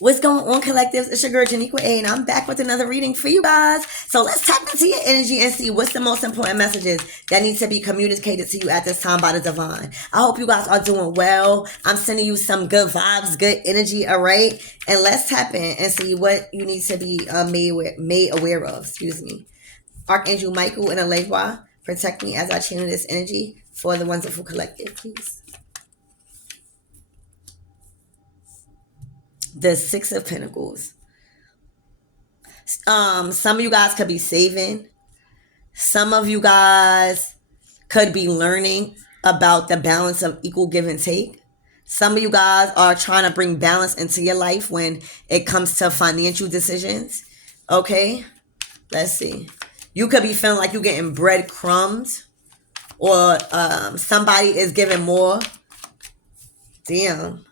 What's going on, collectives? It's your girl Janiqua A, and I'm back with another reading for you guys. So let's tap into your energy and see what's the most important messages that need to be communicated to you at this time by the divine. I hope you guys are doing well. I'm sending you some good vibes, good energy, all right? And let's tap in and see what you need to be made aware of. Excuse me. Archangel Michael and Alewa, protect me as I channel this energy for the wonderful collective, please. The Six of Pentacles. Some of you guys could be saving. Some of you guys could be learning about the balance of equal give and take. Some of you guys are trying to bring balance into your life when it comes to financial decisions. Okay, let's see. You could be feeling like you're getting breadcrumbs, or somebody is giving more. Damn.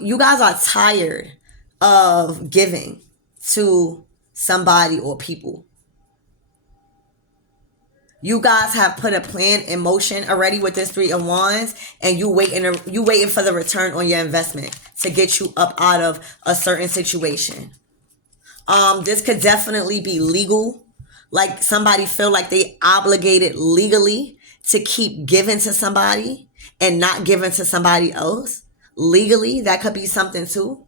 You guys are tired of giving to somebody or people. You guys have put a plan in motion already with this Three of Wands, and you waiting for the return on your investment to get you up out of a certain situation. This could definitely be legal. Like somebody feel like they obligated legally to keep giving to somebody and not giving to somebody else. Legally, that could be something too.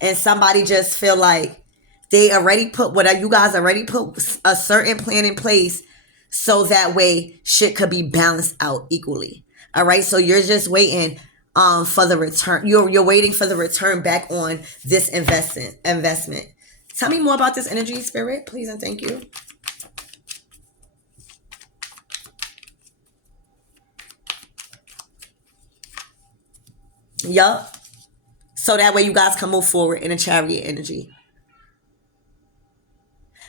And somebody just feel like they already put you guys already put a certain plan in place, so that way shit could be balanced out equally. All right, so you're just waiting for the return. You're waiting for the return back on this investment. Tell me more about this energy, spirit, please and thank you. Yup. So that way you guys can move forward in a Chariot energy.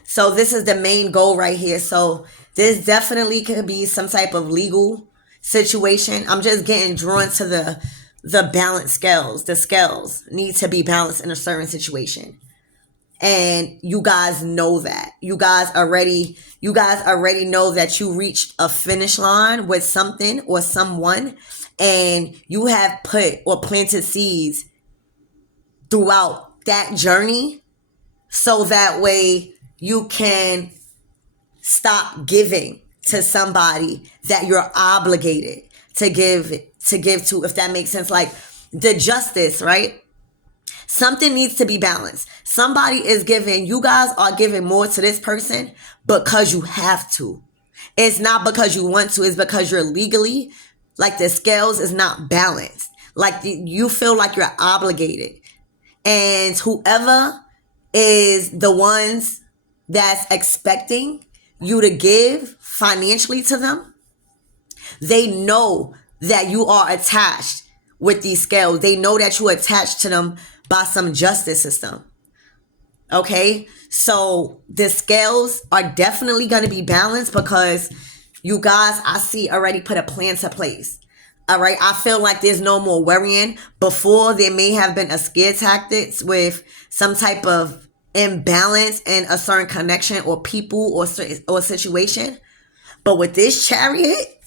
So this is the main goal right here. So this definitely could be some type of legal situation. I'm just getting drawn to the balance scales. The scales need to be balanced in a certain situation. And you guys know that. You guys already know that you reached a finish line with something or someone, and you have put or planted seeds throughout that journey, so that way you can stop giving to somebody that you're obligated to give to, if that makes sense. Like the justice, right? Something needs to be balanced. Somebody is giving, you guys are giving more to this person because you have to. It's not because you want to, it's because you're legally, like the scales is not balanced. Like you feel like you're obligated. And whoever is the ones that's expecting you to give financially to them, they know that you are attached with these scales. They know that you're attached to them by some justice system. Okay, so the scales are definitely going to be balanced because you guys, I see, already put a plan to place. All right, I feel like there's no more worrying. Before, there may have been a scare tactics with some type of imbalance in a certain connection or people or situation. But with this Chariot,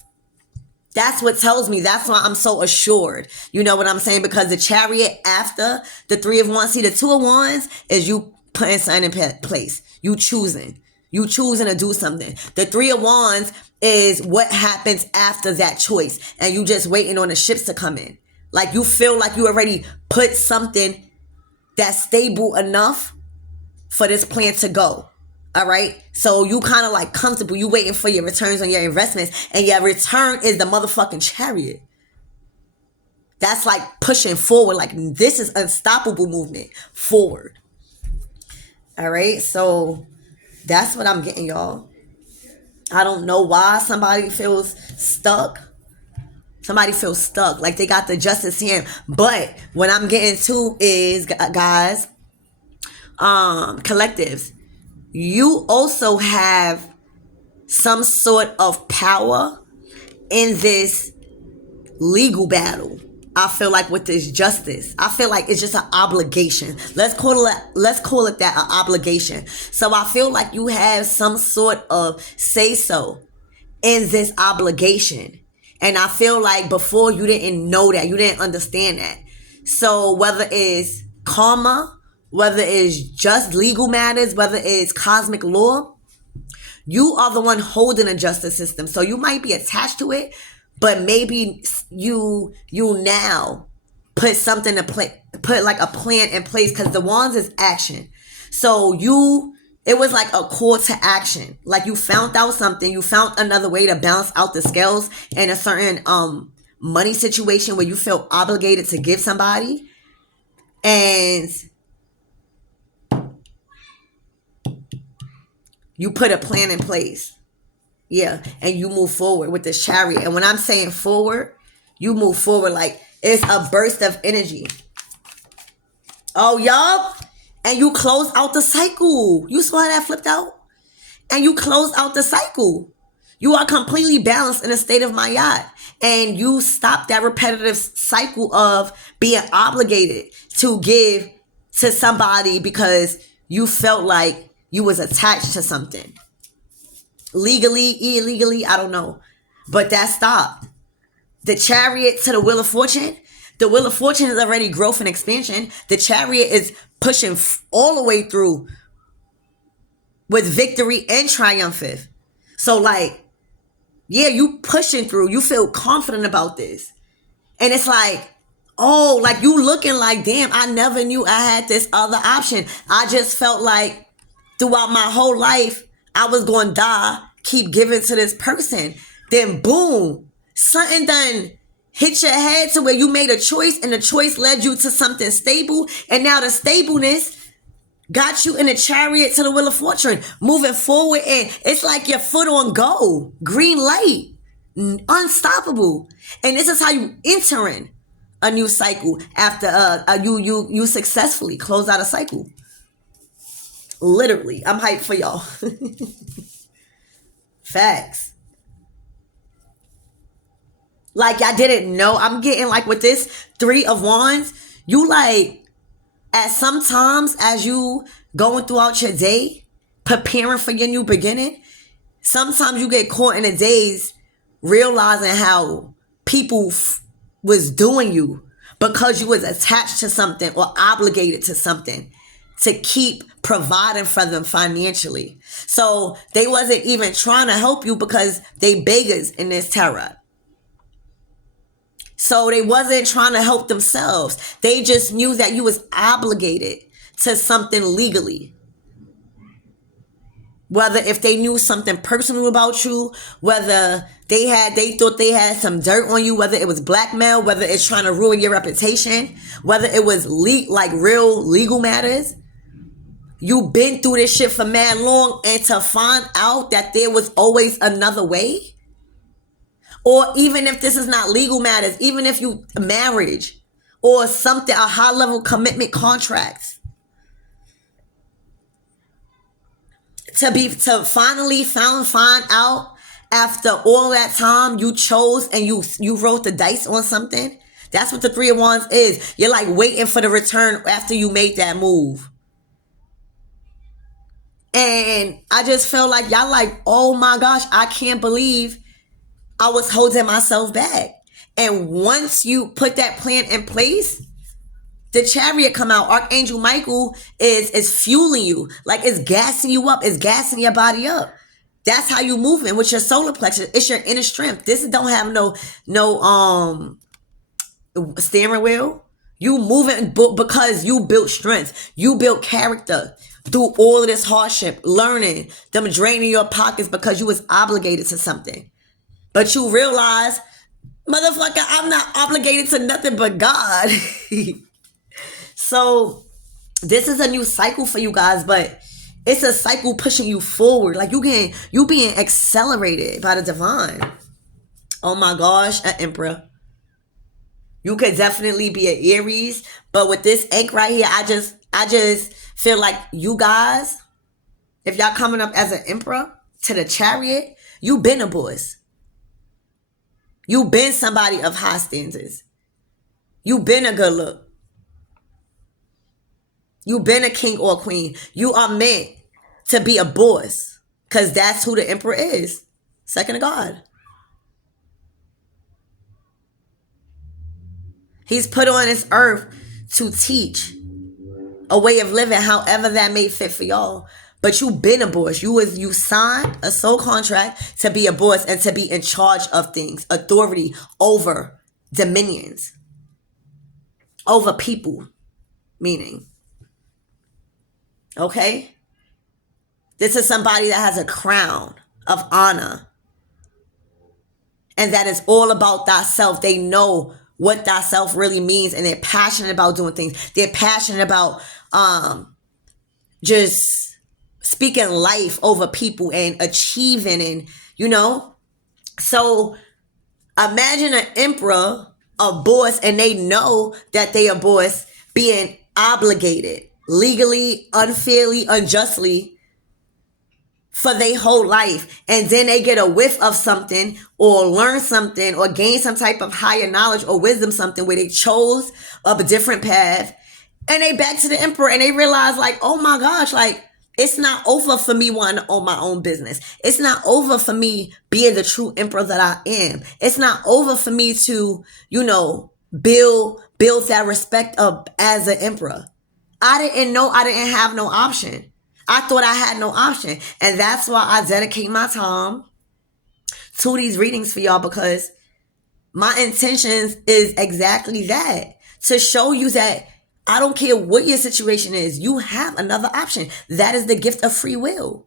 that's what tells me. That's why I'm so assured. You know what I'm saying? Because the Chariot after the Three of Wands, see, the Two of Wands is you putting something in place. You choosing to do something. The Three of Wands is what happens after that choice. And you just waiting on the ships to come in. Like you feel like you already put something that's stable enough for this plan to go. All right. So you kind of like comfortable. You waiting for your returns on your investments, and your return is the motherfucking Chariot. That's like pushing forward. Like this is unstoppable movement forward. All right. So that's what I'm getting, y'all. I don't know why somebody feels stuck. Somebody feels stuck. Like they got the justice hand. But what I'm getting to is, guys, collectives, you also have some sort of power in this legal battle. I feel like with this justice, I feel like it's just an obligation. Let's call it that, an obligation. So I feel like you have some sort of say so in this obligation. And I feel like before you didn't know that, you didn't understand that. So whether it's karma, whether it's just legal matters, whether it's cosmic law, you are the one holding a justice system. So you might be attached to it, but maybe you now put something to play, put like a plan in place, because the wands is action. So it was like a call to action. Like you found out something, you found another way to balance out the scales in a certain money situation where you feel obligated to give somebody, and you put a plan in place. Yeah, and you move forward with this Chariot. And when I'm saying forward, you move forward like it's a burst of energy. Oh, y'all. And you close out the cycle. You saw how that flipped out? And you close out the cycle. You are completely balanced in a state of Mayat. And you stop that repetitive cycle of being obligated to give to somebody because you felt like you was attached to something. Legally, illegally, I don't know. But that stopped. The Chariot to the Wheel of Fortune. The Wheel of Fortune is already growth and expansion. The Chariot is pushing all the way through with victory and triumphant. So like, yeah, you pushing through. You feel confident about this. And it's like, oh, like you looking like, damn, I never knew I had this other option. I just felt like throughout my whole life, I was going to die, keep giving to this person. Then boom, something done hit your head to where you made a choice, and the choice led you to something stable. And now the stableness got you in the Chariot to the Wheel of Fortune, moving forward. And it's like your foot on go, green light, unstoppable. And this is how you entering a new cycle after you successfully close out a cycle. Literally, I'm hyped for y'all. Facts. Like y'all didn't know. I'm getting like with this 3 of Wands, you like at sometimes as you going throughout your day, preparing for your new beginning, sometimes you get caught in the days realizing how people was doing you because you was attached to something or obligated to something to keep providing for them financially. So they wasn't even trying to help you because they beggars in this tarot. So they wasn't trying to help themselves. They just knew that you was obligated to something legally. Whether if they knew something personal about you, whether they thought they had some dirt on you, whether it was blackmail, whether it's trying to ruin your reputation, whether it was like real legal matters. You've been through this shit for mad long, and to find out that there was always another way. Or even if this is not legal matters, even if you marriage or something, a high level commitment contracts. To finally find out after all that time you chose and you rolled the dice on something. That's what the 3 of Wands is. You're like waiting for the return after you made that move. And I just felt like y'all like, oh my gosh, I can't believe I was holding myself back. And once you put that plan in place, the Chariot come out. Archangel Michael is fueling you. Like it's gassing you up. It's gassing your body up. That's how you moving with your solar plexus. It's your inner strength. This don't have no steering wheel. You moving because you built strength. You built character through all of this hardship, learning, them draining your pockets because you was obligated to something. But you realize, motherfucker, I'm not obligated to nothing but God. So this is a new cycle for you guys, but it's a cycle pushing you forward. Like you being accelerated by the divine. Oh my gosh, an Emperor. You could definitely be an Aries, but with this ink right here, I just feel like you guys, if y'all coming up as an Emperor to the Chariot, you been a boss. You been somebody of high standards. You been a good look. You been a king or a queen. You are meant to be a boss because that's who the Emperor is. Second of God. He's put on this earth to teach a way of living, however that may fit for y'all. But you been a boss. You signed a soul contract to be a boss and to be in charge of things, authority over dominions, over people, meaning. Okay? This is somebody that has a crown of honor. And that is all about thyself. They know what thyself really means, and they're passionate about doing things. They're passionate about just speaking life over people and achieving, and so imagine an emperor, a boss, and they know that they are boss, being obligated legally, unfairly, unjustly for their whole life, and then they get a whiff of something or learn something or gain some type of higher knowledge or wisdom, something where they chose a different path, and they back to the emperor and they realize, like, oh my gosh, like, it's not over for me wanting to own my own business. It's not over for me being the true emperor that I am. It's not over for me to, build that respect up as an emperor. I didn't know I didn't have no option. I thought I had no option. And that's why I dedicate my time to these readings for y'all, because my intentions is exactly that. To show you that I don't care what your situation is, you have another option. That is the gift of free will.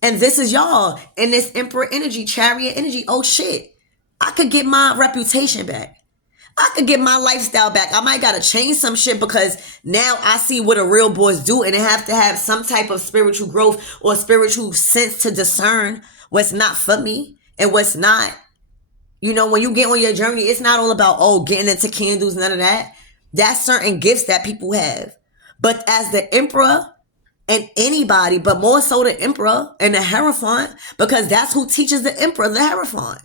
And this is y'all in this emperor energy, chariot energy. Oh shit, I could get my reputation back. I could get my lifestyle back. I might gotta change some shit, because now I see what a real boss do, and they have to have some type of spiritual growth or spiritual sense to discern what's not for me and what's not. When you get on your journey, it's not all about, getting into candles, none of that. That's certain gifts that people have. But as the emperor, and anybody, but more so the emperor and the Hierophant, because that's who teaches the emperor, the Hierophant.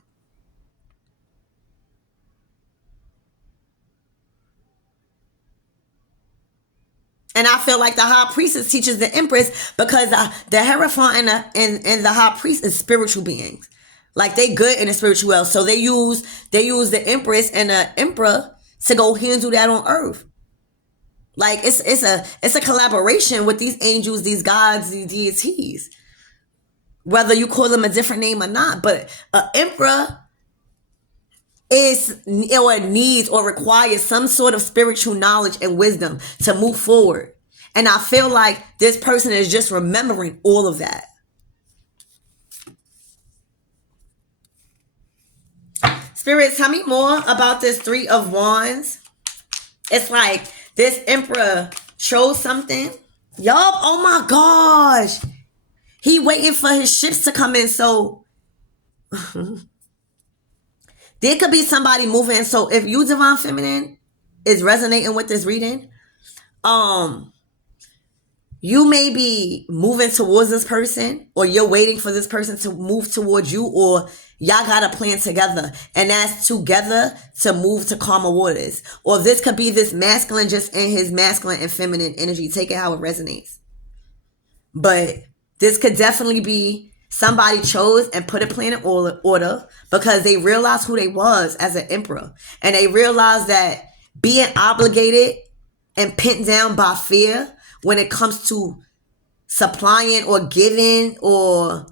And I feel like the high priestess teaches the empress, because the Hierophant and the high priest is spiritual beings. Like, they good in the spiritual world. So they use the empress and the emperor to go handle that on earth. Like, it's a collaboration with these angels, these gods, these deities. Whether you call them a different name or not. But an emperor needs or requires some sort of spiritual knowledge and wisdom to move forward. And I feel like this person is just remembering all of that. Spirit, tell me more about this Three of Wands. It's like this emperor chose something. Yup. Oh my gosh. He waiting for his ships to come in. So there could be somebody moving. So if you, Divine Feminine, is resonating with this reading, you may be moving towards this person, or you're waiting for this person to move towards you, or y'all got a plan together, and that's together to move to calmer waters. Or this could be this masculine just in his masculine and feminine energy. Take it how it resonates. But this could definitely be somebody chose and put a plan in order because they realized who they was as an emperor. And they realized that being obligated and pinned down by fear when it comes to supplying or giving or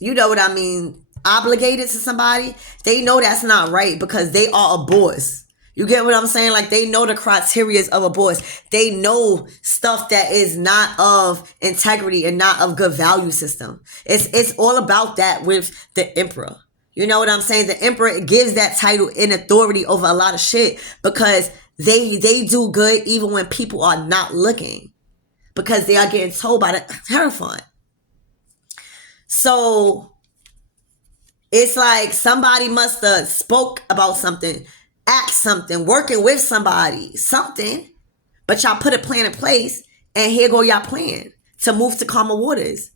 you know what I mean, obligated to somebody, they know that's not right because they are a boss. You get what I'm saying? Like, they know the criteria of a boss. They know stuff that is not of integrity and not of good value system. It's all about that with the emperor. You know what I'm saying? The emperor gives that title and authority over a lot of shit because they do good even when people are not looking, because they are getting told by the Hierophant. So it's like somebody must have spoke about something, asked something, working with somebody, something, but y'all put a plan in place, and here go y'all plan to move to calmer waters.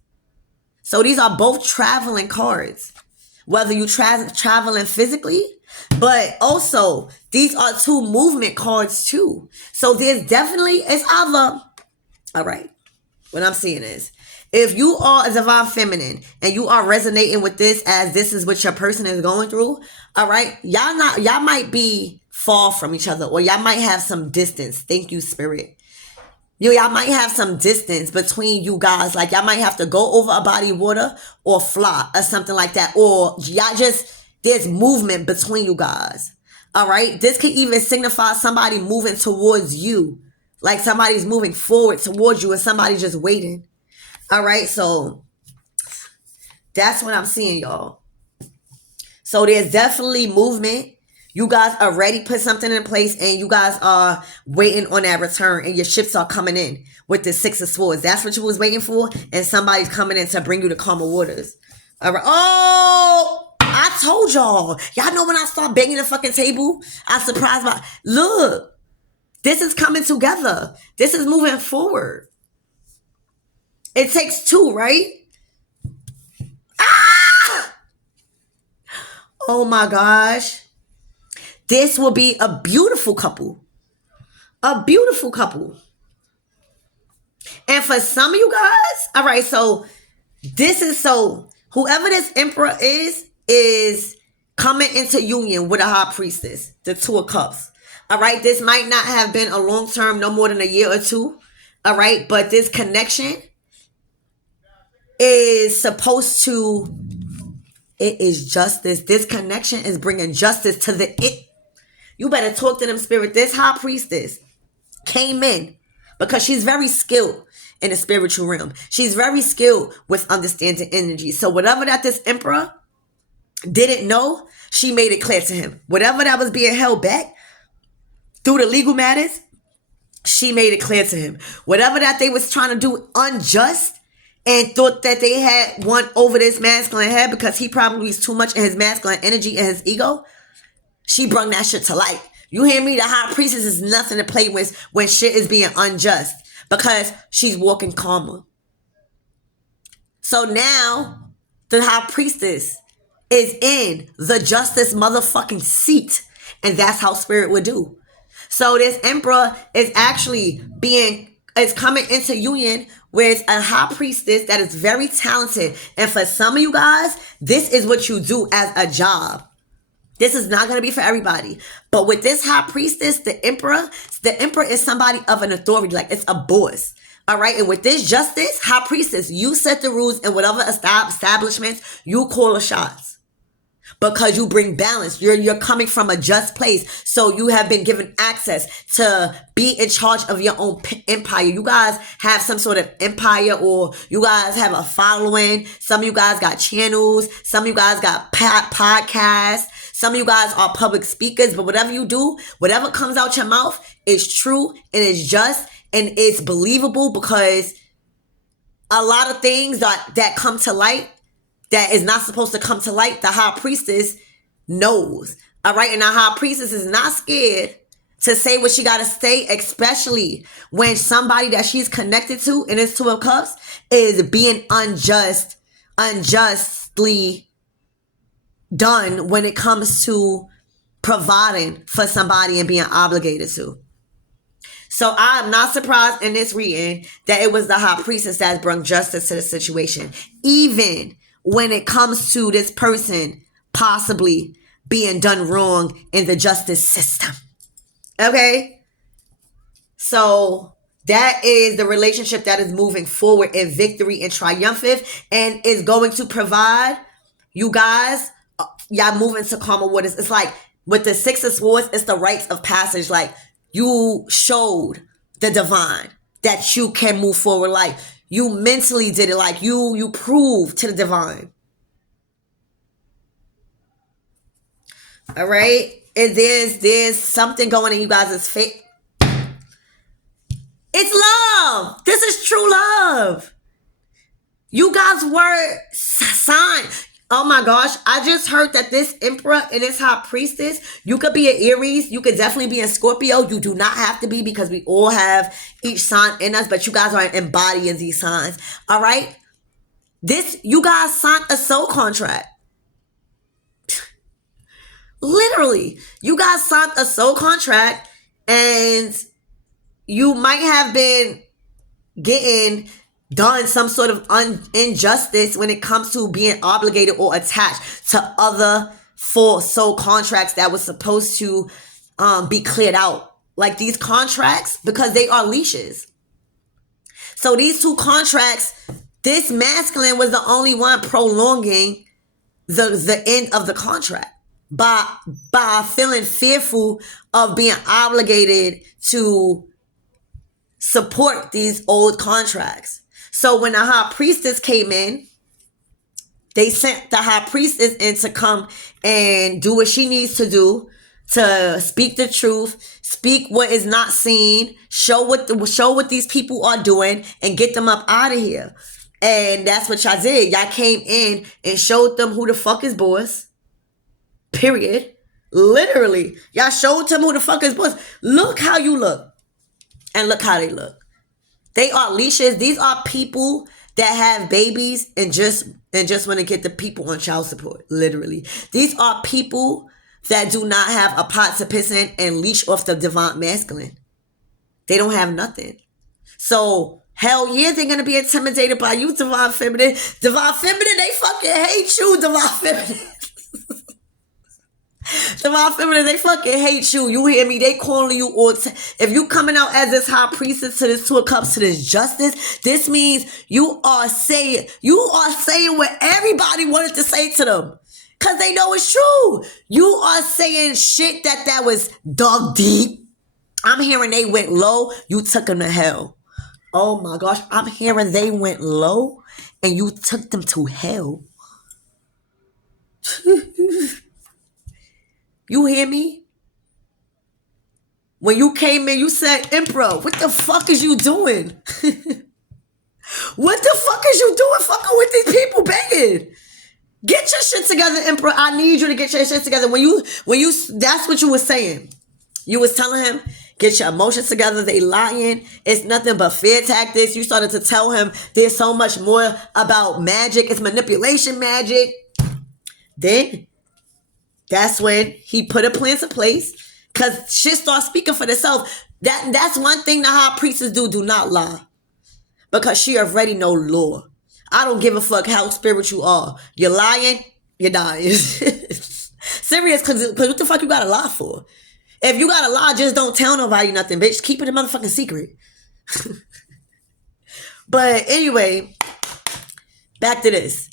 So these are both traveling cards, whether you traveling physically, but also these are two movement cards too. So there's definitely, it's either, all right, what I'm seeing is If you are a divine feminine and you are resonating with this as this is what your person is going through, all right, y'all might be far from each other, or y'all might have some distance. Thank you, spirit. Y'all might have some distance between you guys. Like y'all might have to go over a body of water or fly or something like that. Or y'all just, there's movement between you guys. All right. This could even signify somebody moving towards you. Like somebody's moving forward towards you and somebody just waiting. All right. So that's what I'm seeing, y'all. So there's definitely movement. You guys already put something in place and you guys are waiting on that return and your ships are coming in with the Six of Swords. That's what you was waiting for, and somebody's coming in to bring you the calmer waters. All right. Oh, I told y'all. Y'all know when I start banging the fucking table, I surprised my, look, this is coming together. This is moving forward. It takes two, right? Ah! Oh my gosh. This will be a beautiful couple. A beautiful couple. And for some of you guys, all right, so this is so, whoever this emperor is coming into union with a high priestess, the Two of Cups. All right, this might not have been a long term, no more than a year or two. All right, but this connection is supposed to, it is justice. This connection is bringing justice to the it. You better talk to them, spirit. This high priestess came in because she's very skilled in the spiritual realm. She's very skilled with understanding energy. So whatever that this emperor didn't know, she made it clear to him. Whatever that was being held back through the legal matters, she made it clear to him. Whatever that they was trying to do unjust and thought that they had won over this masculine head because he probably is too much in his masculine energy and his ego, she brung that shit to light. You hear me? The high priestess is nothing to play with when shit is being unjust because she's walking calmer. So now the high priestess is in the justice motherfucking seat. And that's how spirit would do. So this emperor is actually is coming into union with a high priestess that is very talented. And for some of you guys, this is what you do as a job. This is not going to be for everybody. But with this high priestess, the emperor is somebody of an authority. Like it's a boss. All right. And with this justice, high priestess, you set the rules in whatever establishments you call the shots. Because you bring balance. You're coming from a just place. So you have been given access to be in charge of your own empire. You guys have some sort of empire, or you guys have a following. Some of you guys got channels. Some of you guys got podcasts. Some of you guys are public speakers, but whatever you do, whatever comes out your mouth is true and it's just and it's believable, because a lot of things that come to light that is not supposed to come to light, the high priestess knows. All right. And the high priestess is not scared to say what she got to say, especially when somebody that she's connected to in this Two of Cups is being unjustly done when it comes to providing for somebody and being obligated to. So I'm not surprised in this reading that it was the high priestess that's brought justice to the situation, even when it comes to this person possibly being done wrong in the justice system. Okay? So that is the relationship that is moving forward in victory and triumphant and is going to provide you guys, y'all moving to calmer waters. It's like with the Six of Swords, it's the rites of passage. Like you showed the divine that you can move forward. Like you mentally did it. Like you proved to the divine. All right. And there's something going in you guys' face. It's love. This is true love. You guys were signed. Oh my gosh. I just heard that this emperor and this high priestess, you could be an Aries. You could definitely be a Scorpio. You do not have to be, because we all have each sign in us, but you guys are embodying these signs. All right. You guys signed a soul contract. Literally, you guys signed a soul contract, and you might have been getting done some sort of injustice when it comes to being obligated or attached to other full soul contracts that was supposed to be cleared out. Like these contracts, because they are leashes. So these two contracts, this masculine was the only one prolonging the end of the contract by feeling fearful of being obligated to support these old contracts. So when the high priestess came in, they sent the high priestess in to come and do what she needs to do, to speak the truth, speak what is not seen, show what these people are doing, and get them up out of here. And that's what y'all did. Y'all came in and showed them who the fuck is boss. Period. Literally. Y'all showed them who the fuck is boss. Look how you look. And look how they look. They are leashes. These are people that have babies and just want to get the people on child support. Literally. These are people that do not have a pot to piss in and leash off the divine masculine. They don't have nothing. So hell yeah, they're gonna be intimidated by you, divine feminine. Divine feminine, they fucking hate you, divine feminine. Divine feminine, they fucking hate you. You hear me? They calling you all. If you coming out as this high priestess to this two of cups to this justice, this means you are saying what everybody wanted to say to them. Cause they know it's true. You are saying shit that was dug deep. I'm hearing they went low. You took them to hell. Oh my gosh. I'm hearing they went low and you took them to hell. You hear me? When you came in, you said, Emperor, what the fuck is you doing? What the fuck is you doing fucking with these people begging? Get your shit together, Emperor. I need you to get your shit together. When you, that's what you was saying. You was telling him, get your emotions together. They lying. It's nothing but fear tactics. You started to tell him there's so much more about magic. It's manipulation magic. Then that's when he put a plan to place, because shit starts speaking for itself. That's one thing the high priestess do not lie, because she already know law. I don't give a fuck how spiritual you are. You're lying, you're dying. Serious, because what the fuck you gotta lie for? If you gotta lie, just don't tell nobody nothing, bitch. Keep it a motherfucking secret. But anyway, back to this.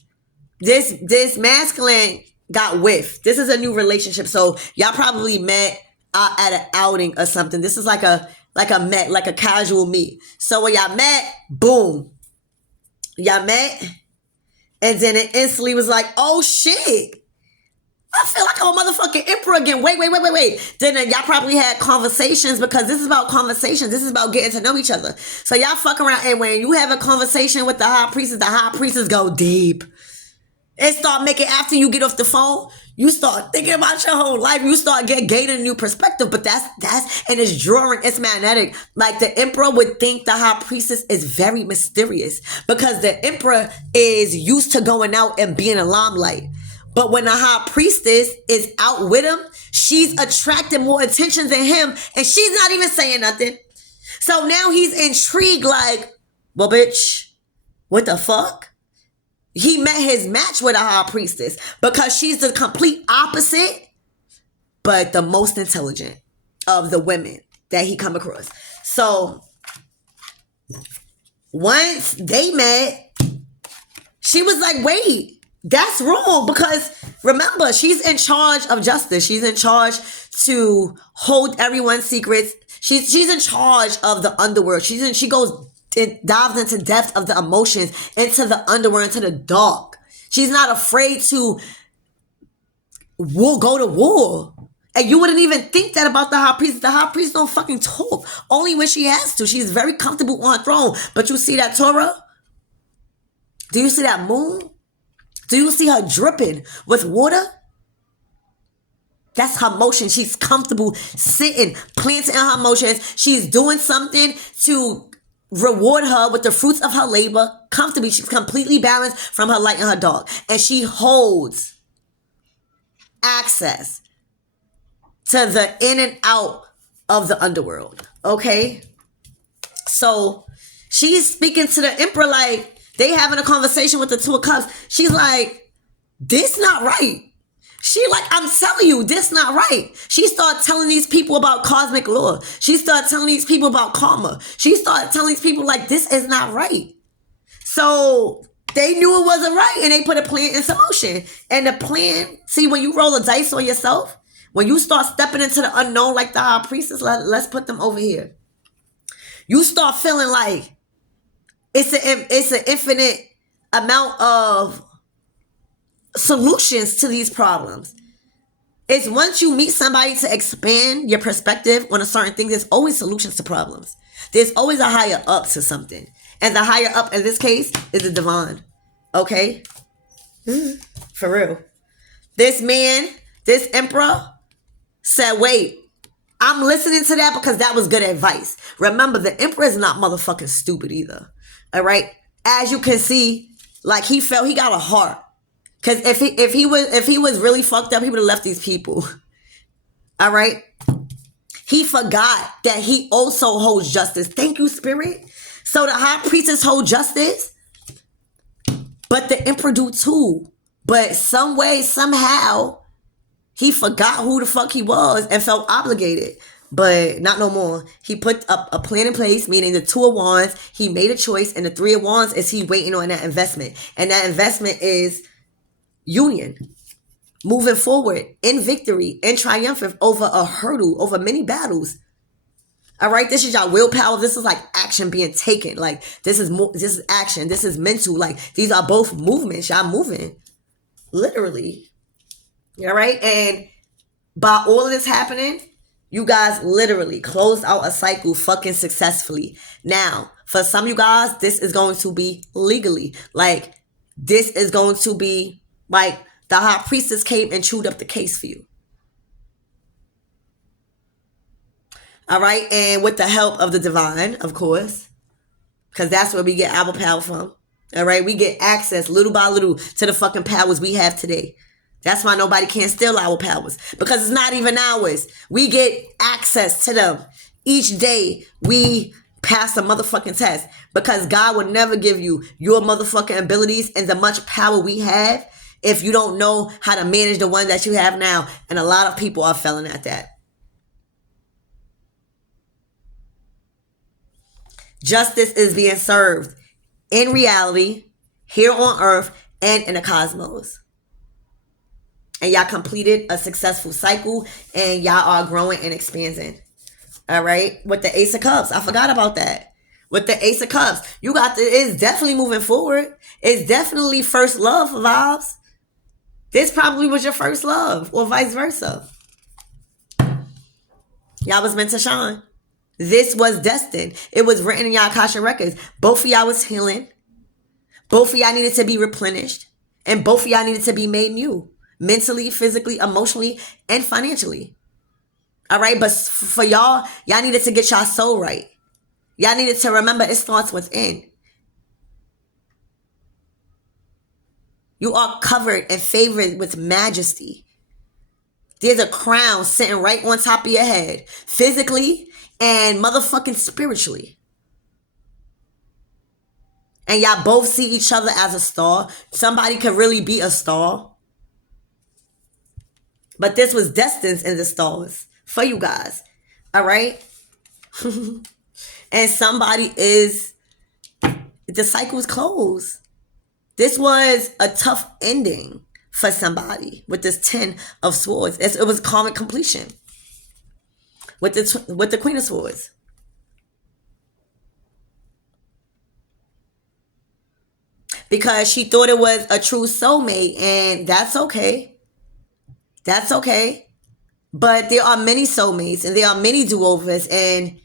This masculine got whiffed. This is a new relationship. So y'all probably met at an outing or something. This is like a casual meet. So when y'all met, boom. Y'all met, and then it instantly was like, oh shit, I feel like I'm a motherfucking emperor again. Wait. Then y'all probably had conversations, because this is about conversations. This is about getting to know each other. So y'all fuck around, and when you have a conversation with the high priestess go deep. It start making, after you get off the phone, you start thinking about your whole life. You start gaining a new perspective. But that's and it's drawing, it's magnetic. Like the emperor would think the high priestess is very mysterious, because the emperor is used to going out and being a limelight. But when the high priestess is out with him, she's attracting more attention than him, and she's not even saying nothing. So now he's intrigued, like, well, bitch, what the fuck? He met his match with a high priestess, because she's the complete opposite, but the most intelligent of the women that he come across. So once they met, she was like, wait, that's wrong, because remember, she's in charge of justice. She's in charge to hold everyone's secrets. She's in charge of the underworld. She goes, it dives into depth of the emotions, into the underworld, into the dark. She's not afraid to go to war. And you wouldn't even think that about the high priest. The high priest don't fucking talk. Only when she has to. She's very comfortable on her throne. But you see that Torah? Do you see that moon? Do you see her dripping with water? That's her motion. She's comfortable sitting, planting her emotions. She's doing something to reward her with the fruits of her labor comfortably. She's completely balanced from her light and her dark. And she holds access to the in and out of the underworld. Okay? So She's speaking to the emperor like they having a conversation with the Two of Cups. She's like, this not right. She like, I'm telling you, this not right. She started telling these people about cosmic law. She started telling these people about karma. She started telling these people like, this is not right. So they knew it wasn't right and they put a plan into motion. And the plan, see, when you roll a dice on yourself, when you start stepping into the unknown like the high priestess, let's put them over here. You start feeling like it's an infinite amount of solutions to these problems. It's once you meet somebody to expand your perspective on a certain thing, there's always solutions to problems. There's always a higher up to something. And the higher up in this case is the divine. Okay? For real. This man, this emperor said, wait, I'm listening to that because that was good advice. Remember, the emperor is not motherfucking stupid either. All right? As you can see, like he felt he got a heart. Because if he was really fucked up, he would have left these people. All right? He forgot that he also holds justice. Thank you, Spirit. So the high priestess hold justice, but the emperor do too. But some way, somehow, he forgot who the fuck he was and felt obligated. But not no more. He put up a plan in place, meaning the Two of Wands. He made a choice, and the Three of Wands is he waiting on that investment. And that investment is union, moving forward in victory and triumphant over a hurdle, over many battles. All right, this is y'all willpower. This is like action being taken. Like this is action. This is mental. Like these are both movements. Y'all moving, literally. All right, and by all of this happening, you guys literally closed out a cycle fucking successfully. Now, for some of you guys, this is going to be legally. Like this is going to be like the high priestess came and chewed up the case for you. All right. And with the help of the divine, of course, because that's where we get our power from. All right. We get access little by little to the fucking powers we have today. That's why nobody can steal our powers, because it's not even ours. We get access to them. Each day we pass a motherfucking test, because God would never give you your motherfucking abilities and the much power we have if you don't know how to manage the one that you have now. And a lot of people are failing at that. Justice is being served in reality, here on earth, and in the cosmos. And y'all completed a successful cycle, and y'all are growing and expanding. All right? With the Ace of Cups. I forgot about that. With the Ace of Cups. It's definitely moving forward. It's definitely first love vibes. This probably was your first love, or vice versa. Y'all was meant to shine. This was destined. It was written in y'all Akashic records. Both of y'all was healing. Both of y'all needed to be replenished. And both of y'all needed to be made new. Mentally, physically, emotionally, and financially. All right? But for y'all needed to get y'all soul right. Y'all needed to remember it starts within. You are covered and favored with majesty. There's a crown sitting right on top of your head. Physically and motherfucking spiritually. And y'all both see each other as a star. Somebody could really be a star. But this was destined in the stars for you guys. All right? And somebody the cycle is closed. This was a tough ending for somebody with this 10 of Swords. It was karmic completion with the Queen of Swords. Because she thought it was a true soulmate, and that's okay. That's okay. But there are many soulmates, and there are many do-overs, and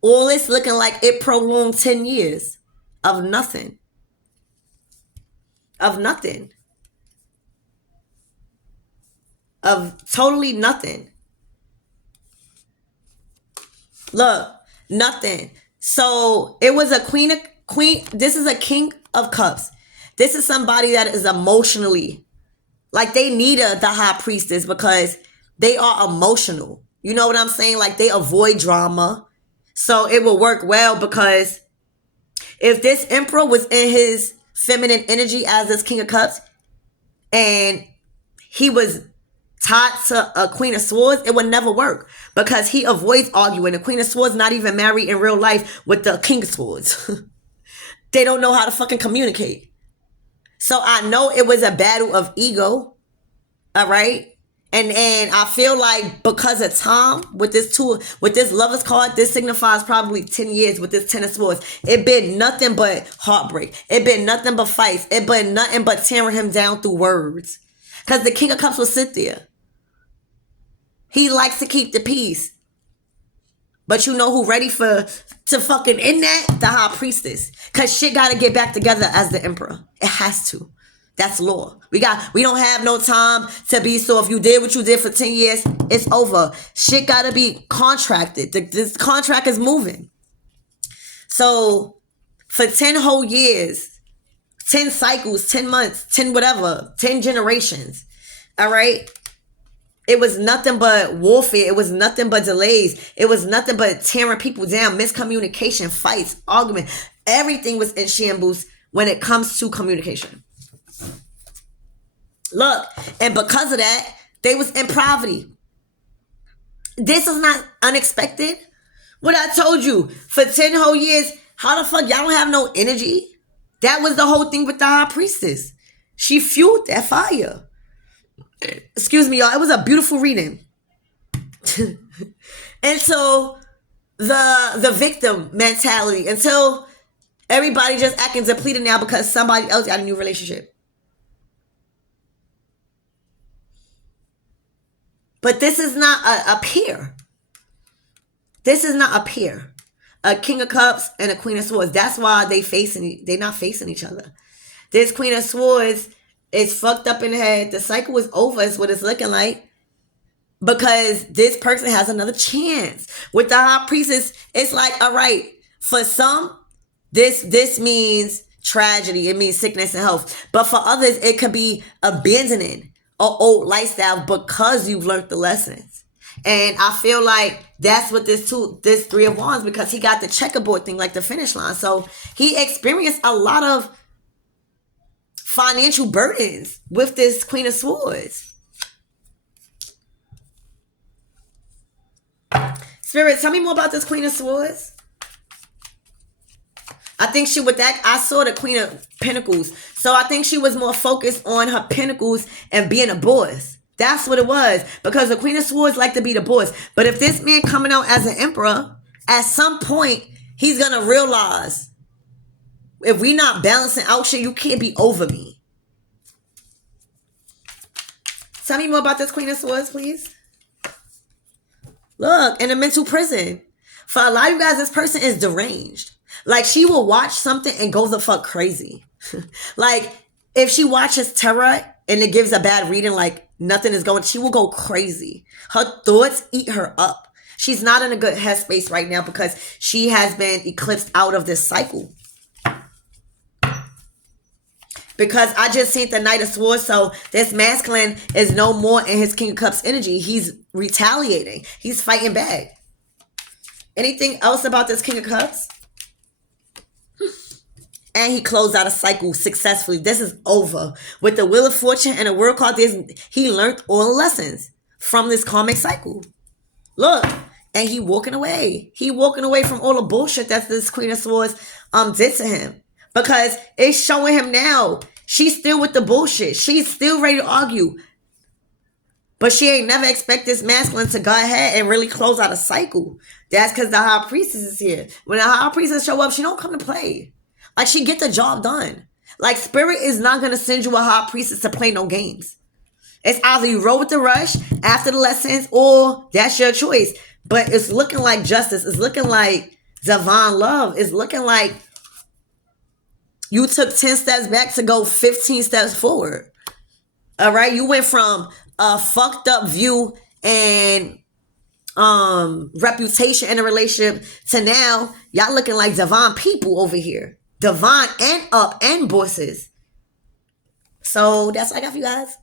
all it's looking like it prolonged 10 years of nothing. Of nothing. Of totally nothing. Look, nothing. So it was a queen. This is a King of Cups. This is somebody that is emotionally, like they need the high priestess, because they are emotional. You know what I'm saying? Like they avoid drama. So it will work well, because If this emperor was in his feminine energy as this King of Cups and he was tied to a Queen of Swords, it would never work because he avoids arguing. The Queen of Swords not even married in real life with the King of Swords. They don't know how to fucking communicate. So I know it was a battle of ego. All right. And I feel like because of time with this tool, with this Lovers card, this signifies probably 10 years with this Ten of Swords. It been nothing but heartbreak. It been nothing but fights. It been nothing but tearing him down through words. Because the King of Cups will sit there. He likes to keep the peace. But you know who ready to fucking end that? The High Priestess. Because shit got to get back together as the Emperor. It has to. That's law. We don't have no time to be, so if you did what you did for 10 years, it's over. Shit gotta be contracted. This contract is moving. So for 10 whole years, 10 cycles, 10 months, 10 whatever, 10 generations, all right? It was nothing but warfare. It was nothing but delays. It was nothing but tearing people down, miscommunication, fights, argument. Everything was in shambles when it comes to communication. Look, and because of that, they was in poverty. This is not unexpected. What I told you, for 10 whole years, how the fuck y'all don't have no energy? That was the whole thing with the High Priestess. She fueled that fire. Excuse me, y'all. It was a beautiful reading. And so the victim mentality, until everybody just acting depleted now because somebody else got a new relationship. But this is not a peer. This is not a peer. A King of Cups and a Queen of Swords. That's why they're not facing each other. This Queen of Swords is fucked up in the head. The cycle is over is what it's looking like. Because this person has another chance. With the High Priestess, it's like, all right, for some, this means tragedy. It means sickness and health. But for others, it could be abandoning an old lifestyle because you've learned the lessons. And I feel like that's what this Three of Wands, because he got the checkerboard thing, like the finish line. So he experienced a lot of financial burdens with this Queen of Swords. Spirit, tell me more about this Queen of Swords. I think I saw the Queen of Pentacles. So I think she was more focused on her pentacles and being a boss. That's what it was. Because the Queen of Swords like to be the boss. But if this man coming out as an emperor, at some point, he's going to realize, if we not balancing out shit, you can't be over me. Tell me more about this Queen of Swords, please. Look, in a mental prison. For a lot of you guys, this person is deranged. Like, she will watch something and go the fuck crazy. Like, if she watches Terror and it gives a bad reading, like nothing is going, she will go crazy. Her thoughts eat her up. She's not in a good headspace right now because she has been eclipsed out of this cycle. Because I just seen the Knight of Swords, so this masculine is no more in his King of Cups energy. He's retaliating. He's fighting back. Anything else about this King of Cups? And he closed out a cycle successfully. This is over. With the Wheel of Fortune and the World card, he learned all the lessons from this karmic cycle. Look, and he walking away. He walking away from all the bullshit that this Queen of Swords did to him. Because it's showing him now, she's still with the bullshit. She's still ready to argue. But she ain't never expect this masculine to go ahead and really close out a cycle. That's because the High Priestess is here. When the High Priestess show up, she don't come to play. Like, she get the job done. Like, Spirit is not going to send you a High Priestess to play no games. It's either you roll with the rush after the lessons, or that's your choice. But it's looking like justice. It's looking like divine love. It's looking like you took 10 steps back to go 15 steps forward. All right? You went from a fucked up view and reputation in a relationship to now y'all looking like divine people over here. Divine and up and bosses. So that's what I got for you guys.